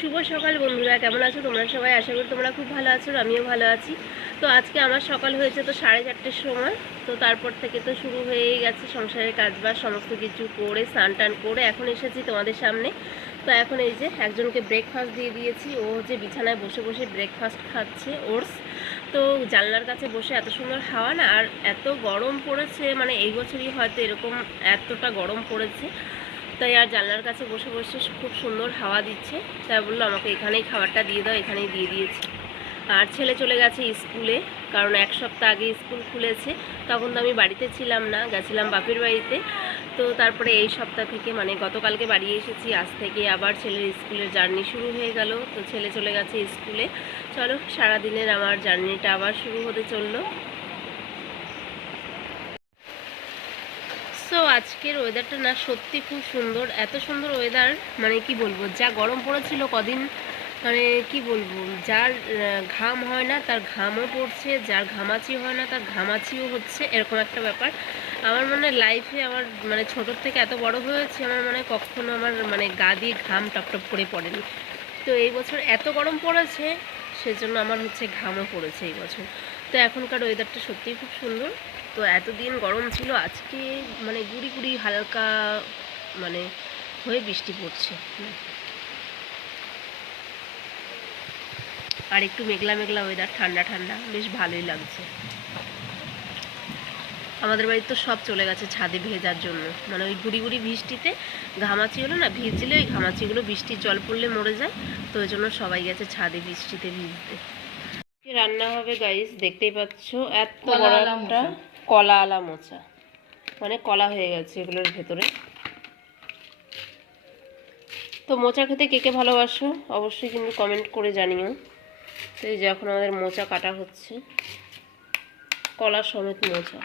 শুভ সকাল বন্ধুরা, কেমন আছো তোমরা সবাই? আশা করি তোমরা খুব ভালো আছো, আমিও ভালো আছি। তো আজকে আমার সকাল হয়েছে তো সাড়ে চারটের সময়। তো তারপর থেকে তো শুরু হয়েই গেছে সংসারের কাজবাজ, সমস্ত কিছু করে, স্নান টান করে এখন এসেছি তোমাদের সামনে। তো এখন এই যে একজনকে ব্রেকফাস্ট দিয়ে দিয়েছি, ও হচ্ছে বিছানায় বসে বসে ব্রেকফাস্ট খাচ্ছে ওটস তো জানলার কাছে বসে এত সুন্দর হাওয়া না, আর এত গরম পড়েছে মানে এই বছরই হয়তো এরকম এতটা গরম পড়েছে। তাই আর জানলার কাছে বসে বসে খুব সুন্দর হাওয়া দিচ্ছে। তাই বলল, আমাকে এখানেই খাবারটা দিয়ে দাও, এখানেই দিয়ে দিয়েছি। আর ছেলে চলে গেছে স্কুলে, কারণ এক সপ্তাহ আগে স্কুল খুলেছে। তখন তো আমি বাড়িতে ছিলাম না, গেছিলাম বাপের বাড়িতে। তো তারপরে এই সপ্তাহ থেকে মানে গতকালকে বাড়ি এসেছি, আজ থেকে আবার ছেলের স্কুলের জার্নি শুরু হয়ে গেল। তো ছেলে চলে গেছে স্কুলে। চলো, সারাদিনের আমার জার্নিটা আবার শুরু হতে চলল। সো আজকের ওয়েদারটা না সত্যি খুব সুন্দর। এত সুন্দর ওয়েদার মানে কি বলব, যা গরম পড়েছিল কদিন মানে কি বলব, যার ঘাম হয় না, তার ঘামও পড়ছে, যার ঘামাচি হয় না, তার ঘামাচিও হচ্ছে, এরকম একটা ব্যাপার। আমার মনে লাইফে আমার মানে ছোটোর থেকে এত বড় হয়েছে, আমার মানে কখনো আমার মানে গা দিয়ে ঘাম টপটপ করে পড়েনি। তো এই বছর এত গরম পড়েছে, সেজন্য আমার হচ্ছে ঘামও পড়েছে এই বছর। তো এখনকার ওয়েদারটা সত্যিই খুব সুন্দর। তো এতদিন গরম ছিল, আজকে মানে গুড়ি গুড়ি হালকা মানে হয়ে বৃষ্টি পড়ছে। আর একটু মেঘলা মেঘলা ওয়েদার ঠান্ডা ঠান্ডা, বেশ ভালোই লাগছে। আমাদের বাড়িতে তো সব চলে গেছে ছাদে ভেজার জন্য। মানে ওই গুড়ি গুড়ি বৃষ্টিতে ঘামাচি হলো না, ভিজলে ওই ঘামাচিগুলো বৃষ্টির জল পড়লে মরে যায়। তো ওই জন্য সবাই গেছে ছাদে বৃষ্টিতে ভিজতে। রান্না হবে গাইস দেখতেই পাচ্ছ। এত বড় একটা কলা আলা মোচা। মানে কলা হয়ে গেছে এগুলোর ভেতরে। তো মোচা খেতে কে কে ভালোবাসো অবশ্যই কিন্তু কমেন্ট করে জানিও। তো এই যে এখন আমাদের মোচা কাটা হচ্ছে। কলা সমেত মোচা।